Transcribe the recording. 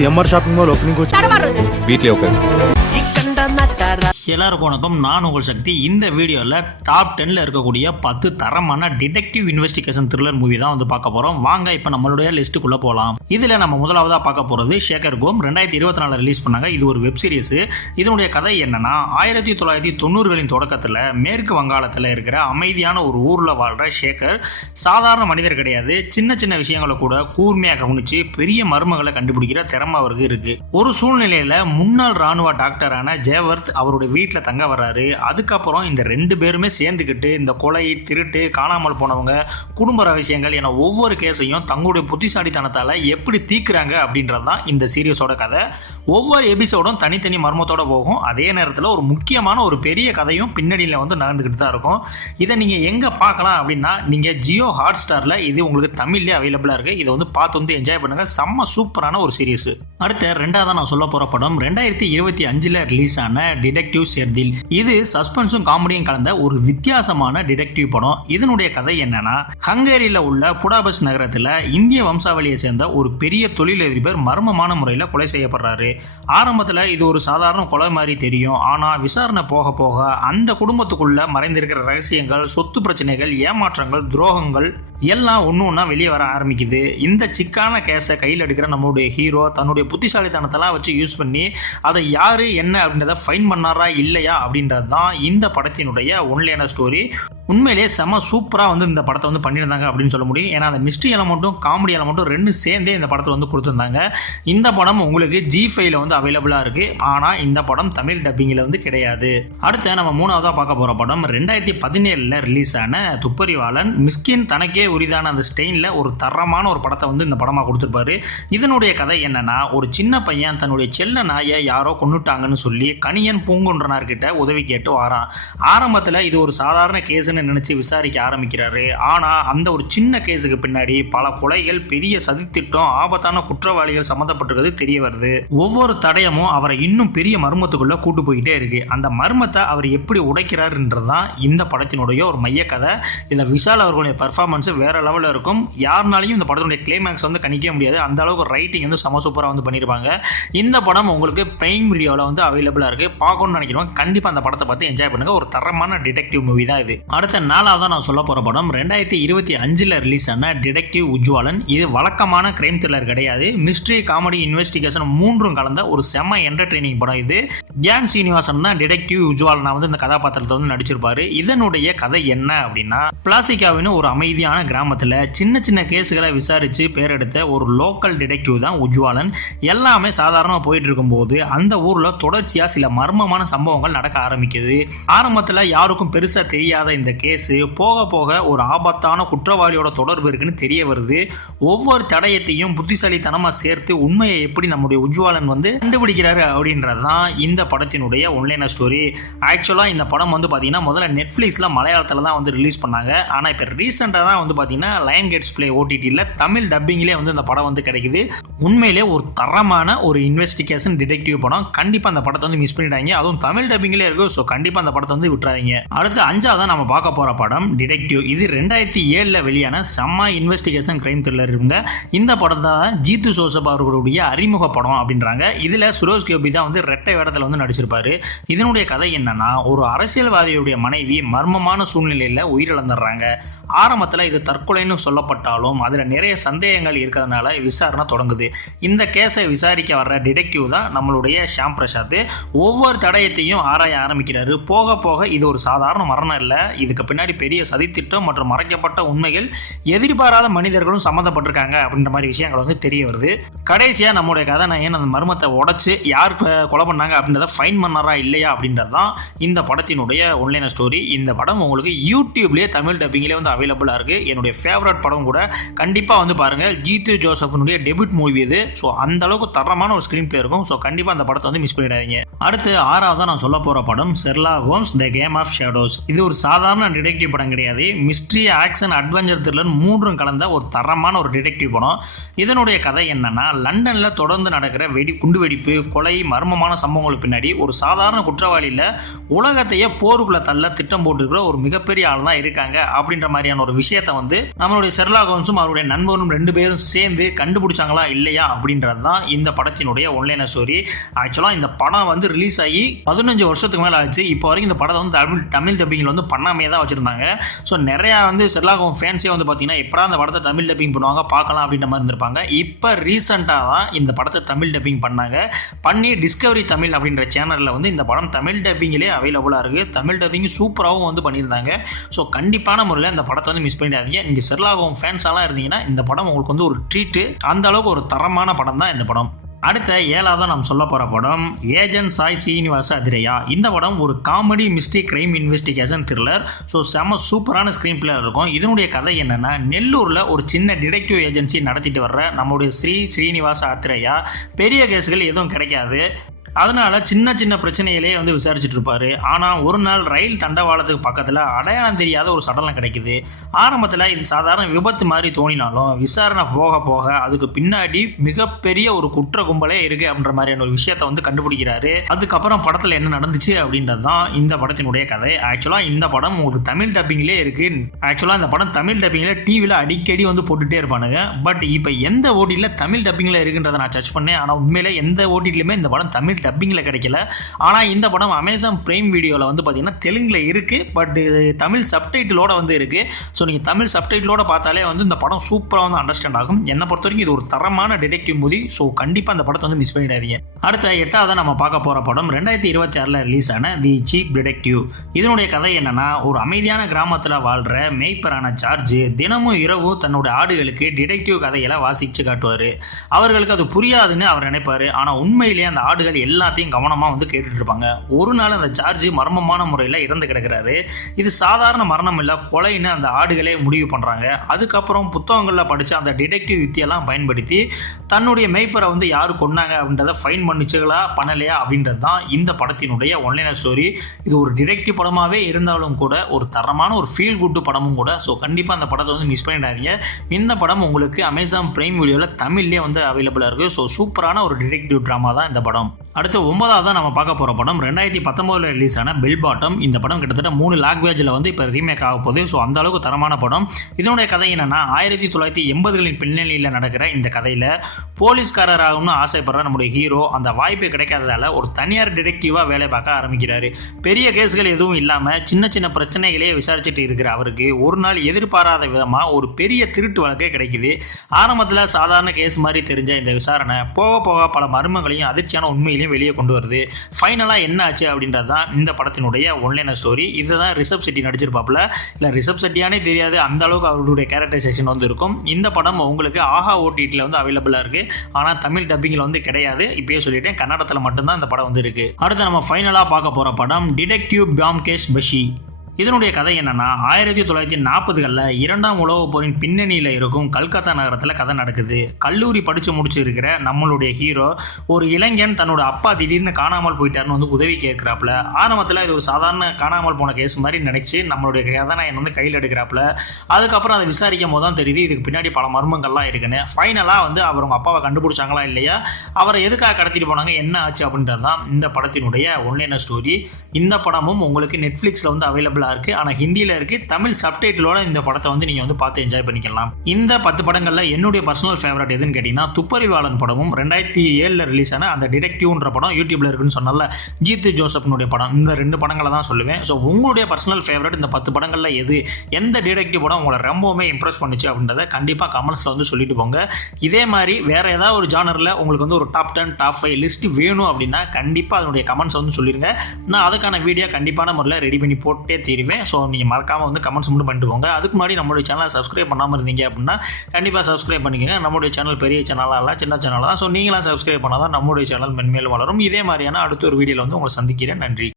CMR shopping mall opening வீட்லயே உட்காரு. எல்லாருக்கும் வணக்கம். நான் உங்கள் சக்தி. இந்த வீடியோவில் டாப் 10ல் இருக்கக்கூடிய 10 தரமான டிடெக்டிவ் இன்வெஸ்டிகேஷன் த்ரில்லர் மூவி தான் வந்து பார்க்க போகிறோம். வாங்க இப்போ நம்மளுடைய லிஸ்ட்டுக்குள்ளே போகலாம். இதில் நம்ம முதலாவதாக பார்க்க போகிறது ஷேகர் கோம். 2024 ரிலீஸ் பண்ணாங்க. இது ஒரு வெப் சீரிஸ். இதனுடைய கதை என்னன்னா 1990களின் தொடக்கத்தில் மேற்கு வங்காளத்தில் இருக்கிற அமைதியான ஒரு ஊரில் வாழ்கிற ஷேகர் சாதாரண மனிதர் கிடையாது. சின்ன சின்ன விஷயங்களை கூட கூர்மையாக கவனித்து பெரிய மர்மங்களை கண்டுபிடிக்கிற திறமை அவருக்கு இருக்கு. ஒரு சூழ்நிலையில் முன்னாள் ராணுவ டாக்டரான ஜெயவர்த் அவருடைய வீட்டில் தங்க வர்றாரு. அதுக்கப்புறம் இந்த 2 பேருமே சேர்ந்துக்கிட்டு இந்த கொலை, திருட்டு, காணாமல் போனவங்க, குடும்ப ரகசியங்கள் என ஒவ்வொரு கேஸையும் தங்களுடைய புத்திசாலித்தனத்தால் எப்படி தீக்குறாங்க அப்படின்றது தான் இந்த சீரியஸோட கதை. ஒவ்வொரு எபிசோடும் தனித்தனி மர்மத்தோட போகும். அதே நேரத்தில் ஒரு முக்கியமான ஒரு பெரிய கதையும் பின்னணியில் வந்து நடந்துக்கிட்டு தான் இருக்கும். இதை நீங்கள் எங்கே பார்க்கலாம் அப்படின்னா நீங்கள் ஜியோ ஹாட் ஸ்டாரில் இது உங்களுக்கு தமிழ்லேயே அவைலபிளாக இருக்குது. இதை வந்து பார்த்து வந்து என்ஜாய் பண்ணுங்கள். செம்ம சூப்பரான ஒரு சீரியஸ். அடுத்த ரெண்டாவதாக நான் சொல்ல போகிற படம் 2025 ரிலீஸ் ஆன டிடெக்டிவ் ஷெர்தில். இது சஸ்பென்ஸும் காமெடியும் கலந்த ஒரு வித்தியாசமான டிடெக்டிவ் படம். இதனுடைய கதை என்னன்னா ஹங்கேரியில் உள்ள புடாபெஸ்ட் நகரத்தில் இந்திய வம்சாவளியை சேர்ந்த ஒரு பெரிய தொழிலதிபர் மர்மமான முறையில் கொலை செய்யப்படுறாரு. ஆரம்பத்தில் இது ஒரு சாதாரண கொலை மாதிரி தெரியும். ஆனால் விசாரணை போக போக அந்த குடும்பத்துக்குள்ள மறைந்திருக்கிற ரகசியங்கள், சொத்து பிரச்சனைகள், ஏமாற்றங்கள், துரோகங்கள் எல்லாம் ஒன்று ஒன்றா வெளியே வர ஆரம்பிக்குது. இந்த சிக்கான கேஸை கையில் எடுக்கிற நம்மளுடைய ஹீரோ தன்னுடைய புத்திசாலித்தனத்தெல்லாம் வச்சு யூஸ் பண்ணி அதை யார் என்ன அப்படின்றத ஃபைன் பண்ணாரா இல்லையா அப்படின்றது தான் இந்த படத்தினுடைய ஒன்லைன ஸ்டோரி. உண்மையிலே செம சூப்பராக வந்து இந்த படத்தை வந்து பண்ணியிருந்தாங்க அப்படின்னு சொல்ல முடியும். ஏன்னா அந்த மிஸ்ட்ரி எலமெண்ட்டும் காமெடி எலமெண்ட்டும் ரெண்டும் சேர்ந்தே இந்த படத்தை வந்து கொடுத்துருந்தாங்க. இந்த படம் உங்களுக்கு G5ல வந்து அவைலபிளாக இருக்குது. ஆனால் இந்த படம் தமிழ் டப்பிங்கில் வந்து கிடையாது. அடுத்த நம்ம மூணாவதாக பார்க்க போகிற படம் 2017 ரிலீஸ் ஆன துப்பறிவாளன். மிஸ்கின் தனக்கே உரிதான அந்த ஸ்டெயினில் ஒரு தரமான ஒரு படத்தை வந்து இந்த படமாக கொடுத்துருப்பாரு. இதனுடைய கதை என்னன்னா ஒரு சின்ன பையன் தன்னுடைய செல்ல நாயை யாரோ கொண்டுட்டாங்கன்னு சொல்லி கணியன் பூங்குன்றனார்கிட்ட உதவி கேட்டு வாரான். ஆரம்பத்தில் இது ஒரு சாதாரண கேஸுன்னு நினைச்சு விசாரிக்க ஆரம்பிக்கிறாரு. ஆனா அந்த ஒரு சின்ன கேஸுக்கு பின்னாடி பல கொலைகள், பெரிய சதித்திட்டம், ஆபத்தான குற்றவாளிகள் சம்பந்தப்பட்டிருக்கிறது தெரிய வருது. ஒவ்வொரு தடயமும் அவரை இன்னும் பெரிய மர்மத்துக்குள்ள கூட்டு போயிட்டே இருக்கு. அந்த மர்மத்தை அவர் எப்படி உடைக்கிறாருன்றதுதான் இந்த படத்தினுடைய ஒரு மைய கதை. இதுல விஷால் அவர்களுடைய பெர்ஃபார்மன்ஸ் வேற லெவலில் இருக்கும். யாருனாலையும் இந்த படத்தினுடைய கிளைமேக்ஸ் வந்து கணிக்க முடியாது. அந்த அளவுக்கு ரைட்டிங் வந்து செம சூப்பராக வந்து பண்ணியிருப்பாங்க. இந்த படம் உங்களுக்கு பிரைம் வீடியோவில் வந்து அவைலபிளாக இருக்கு. பார்க்கணும்னு நினைக்கிறோம். கண்டிப்பாக அந்த படத்தை பார்த்து என்ஜாய் பண்ணுங்க. ஒரு தரமான டிடெக்டிவ் மூவி தான் இது. அடுத்த நாலாவதாக நான் சொல்ல போகிற படம் 2025 ரிலீஸ் ஆன டிடெக்டிவ் உஜ்வாலன். இது வழக்கமான கிரைம் த்ரில்லர் கிடையாது. மிஸ்ட்ரி, காமெடி, இன்வெஸ்டிகேஷன் மூன்றும் கலந்த ஒரு செம என்டர்டெய்னிங் படம் இது. ஜான் சீனிவாசன் தான் டிடெக்டிவ் உஜ்வாலனா வந்து இந்த கதாபாத்திரத்தை வந்து நடிச்சிருப்பாரு. இதனுடைய கதை என்ன அப்படின்னா பிளாசிகாவின் ஒரு அமைதியான கிராமத்தில் சின்ன சின்ன கேஸுகளை விசாரித்து பேரெடுத்த ஒரு லோக்கல் டிடெக்டிவ் தான் உஜ்வாலன். எல்லாமே சாதாரணமாக போயிட்டு இருக்கும்போது அந்த ஊரில் தொடர்ச்சியாக சில மர்மமான சம்பவங்கள் நடக்க ஆரம்பிக்குது. ஆரம்பத்தில் யாருக்கும் பெருசாக தெரியாத இந்த கேஸு போக போக ஒரு ஆபத்தான குற்றவாளியோட தொடர்பு இருக்குன்னு தெரிய வருது. ஒவ்வொரு தடயத்தையும் புத்திசாலித்தனமாக சேர்த்து உண்மையை எப்படி நம்முடைய உஜ்வாலன் வந்து கண்டுபிடிக்கிறாரு அப்படின்றது தான் இந்த படத்தினுடைய ஒன்லைன ஸ்டோரி. ஆக்சுவலாக இந்த படம் வந்து பார்த்தீங்கன்னா முதல்ல நெட்ஃப்ளிக்ஸில் மலையாளத்தில் தான் வந்து ரிலீஸ் பண்ணாங்க. ஆனால் இப்போ ரீசெண்டாக தான் வந்து பார்த்தீங்கன்னா லைன் கேட்ஸ் பிளே OTTல தமிழ் டப்பிங்லேயே வந்து இந்த படம் வந்து கிடைக்குது. உண்மையிலே ஒரு தரமான ஒரு இன்வெஸ்டிகேஷன் டிடெக்டிவ் படம். கண்டிப்பாக அந்த படத்தை வந்து மிஸ் பண்ணிட்டாங்க. அதுவும் தமிழ் டப்பிங்லேயே இருக்கும். ஸோ கண்டிப்பாக அந்த படத்தை வந்து விட்டுறாதீங்க. அடுத்து 5ஆவதாக நம்ம பார்க்க போகிற படம் டிடெக்டிவ். இது 2007 வெளியான செம்ம இன்வெஸ்டிகேஷன் கிரைம் த்ரில்லர் இருந்த இந்த படம் தான் ஜீத்து ஜோசப் அவர்களுடைய அறிமுக படம் அப்படின்றாங்க. இதில் சுரேஷ் கோபி தான் வந்து ரெட்டை வேடத்தில் வந்து நடிச்சிருப்பாரு. இதனுடைய கதை என்னன்னா ஒரு அரசியல்வாதியுடைய மனைவி மர்மமான சூழ்நிலையில் உயிரிழந்துடுறாங்க. ஆரம்பத்தில் இது தற்கொலைன்னு சொல்லப்பட்டாலும் அதில் நிறைய சந்தேகங்கள் இருக்கிறதுனால விசாரணை தொடங்குது. இந்த கேஸை விசாரிக்க வர்ற டிடெக்டிவ் தான் நம்மளுடைய ஷாம் பிரசாத். ஒவ்வொரு தடயத்தையும் ஆராய ஆரம்பிக்கிறாரு. போக போக இது ஒரு சாதாரண மரணம் இல்லை, இதுக்கு பின்னாடி பெரிய சதித்திட்டம் மற்றும் மறைக்கப்பட்ட உண்மைகள், எதிர்பாராத மனிதர்களும் சம்மந்தப்பட்டிருக்காங்க அப்படின்ற மாதிரி விஷயங்கள் வந்து தெரிய வருது. கடைசியாக நம்மளுடைய கதாநாயகன் அந்த மர்மத்தை உடைச்சு யார் கொலை பண்ணாங்க அப்படின்றத ஃபைன் பண்ணாரா இல்லையா அப்படின்றது தான் இந்த படத்தினுடைய ஒன்லைன ஸ்டோரி. இந்த படம் உங்களுக்கு யூடியூப்லேயே தமிழ் டப்பிங்லேயே வந்து அவைலபிளாக இருக்குது. என்னுடைய ஃபேவரட் படம் கூட. கண்டிப்பாக வந்து பாருங்கள். ஜீத்து ஜோசப்னுடைய டெபியூட் மூவி இது. ஸோ அந்த அளவுக்கு தரமான ஒரு ஸ்க்ரீன் பிளே இருக்கும். ஸோ கண்டிப்பாக அந்த படத்தை வந்து மிஸ் பண்ணிடாதீங்க. அடுத்து 6ஆவதாக நான் சொல்ல போகிற படம் Sherlock Holmes the game of shadows. இது ஒரு சாதாரண டிடெக்டிவ் படம் கிடையாது. மிஸ்ட்ரி, ஆக்ஷன், அட்வென்ச்சர், த்ரில்லர் மூன்றும் கலந்த ஒரு தரமான ஒரு டிடெக்டிவ் படம். இதனுடைய கதை என்னன்னா லண்டனில் தொடர்ந்து நடக்கிற குண்டுவெடிப்பு, கொலை, மர்மமான சம்பவங்களுக்கு பின்னாடி ஒரு சாதாரண குற்றவாளியில் உலகத்தையே போருக்குள்ள தள்ள திட்டம் போட்டுருக்கிற ஒரு மிகப்பெரிய ஆள் தான் இருக்காங்க அப்படின்ற மாதிரியான ஒரு விஷயத்தை வந்து நம்மளுடைய ஷெர்லாக் ஹோம்ஸும் அவருடைய நண்பரும் 2 பேரும் சேர்ந்து கண்டுபிடிச்சாங்களா இல்லையா அப்படின்றது தான் இந்த படத்தினுடைய ஒன்லைன் ஸ்டோரி. ஆக்சுவலாக இந்த படம் வந்து ரிலீஸ் ஆகி 15 வருஷத்துக்கு மேலே ஆச்சு. இப்போ வரைக்கும் இந்த படத்தை வந்து தமிழ் டப்பிங்கில் வந்து பண்ணாமே தான் வச்சுருந்தாங்க. ஸோ நிறையா வந்து ஷெர்லாக் ஹோம்ஸ் ஃபேன்ஸே வந்து பார்த்தீங்கன்னா எப்படா அந்த படத்தை தமிழ் டப்பிங் பண்ணுவாங்க பார்க்கலாம் அப்படின்ற மாதிரி இருந்திருப்பாங்க. இப்போ ரீசெண்டாக தான் இந்த படத்தை தமிழ் டப்பிங் பண்ணி டிஸ்கவரி தமிழ் அப்படின்ற சேனலில் வந்து இந்த படம் தமிழ் டப்பிங்கிலே அவைலபிளாக இருக்குது. தமிழ் டப்பிங் சூப்பராகவும் வந்து பண்ணியிருந்தாங்க. ஸோ கண்டிப்பான முறையில் இந்த படத்தை வந்து மிஸ் பண்ணிடாதீங்க. நீங்கள் ஷெர்லாக் ஹோம்ஸ் ஃபேன்ஸாலாம் இருந்தீங்கன்னா இந்த படம் உங்களுக்கு வந்து ஒரு ட்ரீட்டு. அந்த அளவுக்கு ஒரு தரமான படம் தான் இந்த படம். அடுத்த 7வது நாம் சொல்ல போகிற படம் ஏஜென்ட் சாய் சீனிவாச அதிரையா. இந்த படம் ஒரு comedy mystery crime investigation thriller. So செம சூப்பரான ஸ்க்ரீன் பிளே இருக்கும். இதனுடைய கதை என்னென்னா, நெல்லூரில் ஒரு சின்ன டிடெக்டிவ் ஏஜென்சி நடத்திட்டு வர்ற நம்மளுடைய ஸ்ரீனிவாச அதிரையா பெரிய கேஸுகள் எதுவும் கிடைக்காது. அதனால சின்ன சின்ன பிரச்சனைகளே வந்து விசாரிச்சுட்டு இருப்பாரு. ஆனால் ஒரு நாள் ரயில் தண்டவாளத்துக்கு பக்கத்தில் அடையாளம் தெரியாத ஒரு சடலம் கிடைக்குது. ஆரம்பத்தில் இது சாதாரண விபத்து மாதிரி தோணினாலும் விசாரணை போக போக அதுக்கு பின்னாடி மிகப்பெரிய ஒரு குற்ற கும்பலே இருக்கு அப்படின்ற மாதிரியான ஒரு விஷயத்தை வந்து கண்டுபிடிக்கிறாரு. அதுக்கப்புறம் படத்தில் என்ன நடந்துச்சு அப்படின்றது தான் இந்த படத்தினுடைய கதை. ஆக்சுவலாக இந்த படம் உங்களுக்கு தமிழ் டப்பிங்லேயே இருக்கு. ஆக்சுவலாக இந்த படம் தமிழ் டப்பிங்கில் டிவியில் அடிக்கடி வந்து போட்டுகிட்டே இருப்பானுங்க. பட் இப்போ எந்த ஓடியில் தமிழ் டப்பிங்கில் இருக்குன்றதை நான் சர்ச் பண்ணேன். ஆனால் உண்மையிலே எந்த ஓடிலையுமே இந்த படம் தமிழ் டப்பிங்கில் கிடைக்கல. ஆனால் இந்த படம் அமேசான் பிரைம் வீடியோவில் வந்து பார்த்தீங்கன்னா தெலுங்கில் இருக்குது. பட் தமிழ் சப்டைட்டிலோட வந்து இருக்குது. ஸோ நீங்கள் தமிழ் சப்டைட்டிலோட பார்த்தாலே வந்து இந்த படம் சூப்பராக வந்து அண்டர்ஸ்டாண்ட் ஆகும். என்னை பொறுத்த வரைக்கும் இது ஒரு தரமான டிடெக்டிவ் மூவி. ஸோ கண்டிப்பாக அந்த படத்தை வந்து மிஸ் பண்ணிடாதீங்க. அடுத்த 8வது நம்ம பார்க்க போகிற படம் 2026 ரிலீஸ் ஆன தி சீப் டிடெக்டிவ். இதனுடைய கதை என்னன்னா, ஒரு அமைதியான கிராமத்தில் வாழ்கிற மேய்ப்பரான சார்ஜ் தினமும் இரவு தன்னோட ஆடுகளுக்கு டிடெக்டிவ் கதைகளை வாசித்து காட்டுவார். அவர்களுக்கு அது புரியாதுன்னு அவர் நினைப்பார். ஆனால் உண்மையிலேயே அந்த ஆடுகள் எல்லாத்தையும் கவனமாக வந்து கேட்டுட்டு இருப்பாங்க. ஒரு நாள் அந்த சார்ஜ் மர்மமான முறையில் இறந்து கிடக்கிறாரு. இது சாதாரண மரணம் இல்லை, கொலைன்னு அந்த ஆடுகளே முடிவு பண்ணுறாங்க. அதுக்கப்புறம் புத்தகங்களில் படித்த அந்த டிடெக்டிவ் யுத்தியெல்லாம் பயன்படுத்தி தன்னுடைய மேய்ப்பரை வந்து யார் கொண்டாங்க அப்படின்றத ஃபைன் பண்ணிச்சுகளா பண்ணலையா அப்படின்றது தான் இந்த படத்தினுடைய ஒன்லைனர் ஸ்டோரி. இது ஒரு டிடெக்டிவ் படமாகவே இருந்தாலும் கூட ஒரு தரமான ஒரு ஃபீல் குட் படமும் கூட. ஸோ கண்டிப்பாக அந்த படத்தை வந்து மிஸ் பண்ணிடாதீங்க. இந்த படம் உங்களுக்கு அமேசான் பிரைம் வீடியோவில் தமிழ்லேயே வந்து அவைலபிளாக இருக்குது. ஸோ சூப்பரான ஒரு டிடெக்டிவ் ட்ராமா தான் இந்த படம். அடுத்து 9வது நம்ம பார்க்க போகிற படம் 2019 ரிலீஸ் ஆன பெல் பாட்டம். இந்த படம் கிட்டத்தட்ட 3 லாங்குவேஜில் வந்து இப்போ ரீமேக் ஆக போகுது. ஸோ அந்த அளவுக்கு தரமான படம். இதனுடைய கதை என்னன்னா, 1980களின் பின்னணியில் நடக்கிற இந்த கதையில் போலீஸ்காரர் ஆகணும்னு ஆசைப்படுற நம்முடைய ஹீரோ அந்த வாய்ப்பு கிடைக்காததால ஒரு தனியார் டிடெக்டிவாக வேலை பார்க்க ஆரம்பிக்கிறாரு. பெரிய கேஸ்கள் எதுவும் இல்லாமல் சின்ன சின்ன பிரச்சனைகளே விசாரிச்சுட்டு இருக்கிற அவருக்கு ஒரு நாள் எதிர்பாராத விதமாக ஒரு பெரிய திருட்டு வழக்கே கிடைக்குது. ஆரம்பத்தில் சாதாரண கேஸ் மாதிரி தெரிஞ்ச இந்த விசாரணை போக போக பல மர்மங்களையும் அதிர்ச்சியான உண்மையிலையும் வெளியே கொண்டு வருது. ஃபைனலாக என்ன ஆச்சு அப்படின்றது தான் இந்த படத்தினுடைய ஒன்லைனர் ஸ்டோரி. இதுதான் ரிஷப் செட்டி நடிச்சிருப்பாப்புல. இல்லை ரிஷப் செட்டியானே தெரியாது, அந்த அளவுக்கு அவருடைய கேரக்டரைசேஷன் வந்து இருக்கும். இந்த படம் உங்களுக்கு ஆஹா ஓடிடியில் வந்து அவைலபிளாக இருக்குது. ஆனால் தமிழ் டப்பிங்கில் வந்து கிடையாது. இப்பயே சொல்லிட்டேன், கன்னடத்தில் மட்டும்தான் இந்த படம் வந்து இருக்குது. அடுத்து நம்ம ஃபைனலாக பார்க்க போகிற படம் டிடெக்டிவ் பியோம்கேஷ் பஷி. இதனுடைய கதை என்னன்னா, 1940களில் 2ஆம் உலகப் போரின் பின்னணியில் இருக்கும் கல்கத்தா நகரத்தில் கதை நடக்குது. கல்லூரி படித்து முடிச்சிருக்கிற நம்மளுடைய ஹீரோ ஒரு இளைஞன் தன்னோட அப்பா திடீர்னு காணாமல் போயிட்டாருன்னு வந்து உதவி கேட்குறாப்புல. ஆரம்பத்தில் இது ஒரு சாதாரண காணாமல் போன கேஸ் மாதிரி நினச்சி நம்மளுடைய கதாநாயகன் வந்து கையில் எடுக்கிறாப்புல. அதுக்கப்புறம் அதை விசாரிக்கும் போது தான் தெரியுது இதுக்கு பின்னாடி பல மர்மங்கள்லாம் இருக்குன்னு. ஃபைனலாக வந்து அவங்க அப்பாவை கண்டுபிடிச்சாங்களா இல்லையா, அவரை எதுக்காக கடத்திட்டு போனாங்க, என்ன ஆச்சு அப்படின்றது தான் இந்த படத்தினுடைய ஒன்லைனர் ஸ்டோரி. இந்த படமும் உங்களுக்கு நெட்ஃப்ளிக்ஸில் வந்து அவைலபிளாக இருக்கு. ஆனால் ஹிந்தியில் இருக்கு. தமிழ் சப்டைட்டிலோட இந்த படத்தை வந்து நீங்கள் வந்து பார்த்து என்ஜாய் பண்ணிக்கலாம். இந்த 10 படங்களில் என்னுடைய பர்சனல் ஃபேவரட் எதுன்னு கேட்டிங்கன்னா, துப்பறிவாளன் படமும் 2007 ரிலீஸ் ஆன அந்த டிடெக்டிவ்ன்ற படம் யூடியூப்ல இருக்குன்னு சொன்னால ஜீத் ஜோசப்னுடைய படம், இந்த 2 படங்களை தான் சொல்லுவேன். ஸோ உங்களுடைய பர்சனல் ஃபேவரட் இந்த 10 படங்களில் எது, எந்த டிடெக்டிவ் படம் உங்களை ரொம்பவுமே இம்ப்ரெஸ் பண்ணிச்சு அப்படின்றத கண்டிப்பாக கமெண்ட்ஸில் வந்து சொல்லிட்டு போங்க. இதே மாதிரி வேற ஏதாவது ஒரு ஜானரில் உங்களுக்கு வந்து ஒரு டாப் 10 டாப் 5 லிஸ்ட் வேணும் அப்படின்னா கண்டிப்பாக அதனுடைய கமெண்ட்ஸ் வந்து சொல்லிடுங்க. நான் அதுக்கான வீடியோ கண்டிப்பான முறையில் ரெடி பண்ணி போட்டே தீருவேன். ஸோ நீங்கள் மறக்காமல் வந்து கமெண்ட்ஸ் மட்டும் பண்ணிட்டு போங்க. அதுக்கு முன்னாடி நம்மளுடைய சேனலை சப்ஸ்கிரைப் பண்ணாமல் இருந்தீங்க அப்படின்னா கண்டிப்பாக சப்ஸ்கிரைப் பண்ணிக்கோங்க. நம்மளுடைய சேனல் பெரிய சேனலாக இல்லை, சின்ன சேனல் தான். ஸோ நீங்களாம் சப்ஸ்கிரைப் பண்ணால் தான் நம்மளுடைய சேனல் மென்மேலும் வளரும். இதே மாதிரியான அடுத்த ஒரு வீடியோவில் வந்து உங்களை சந்திக்கிறேன். நன்றி.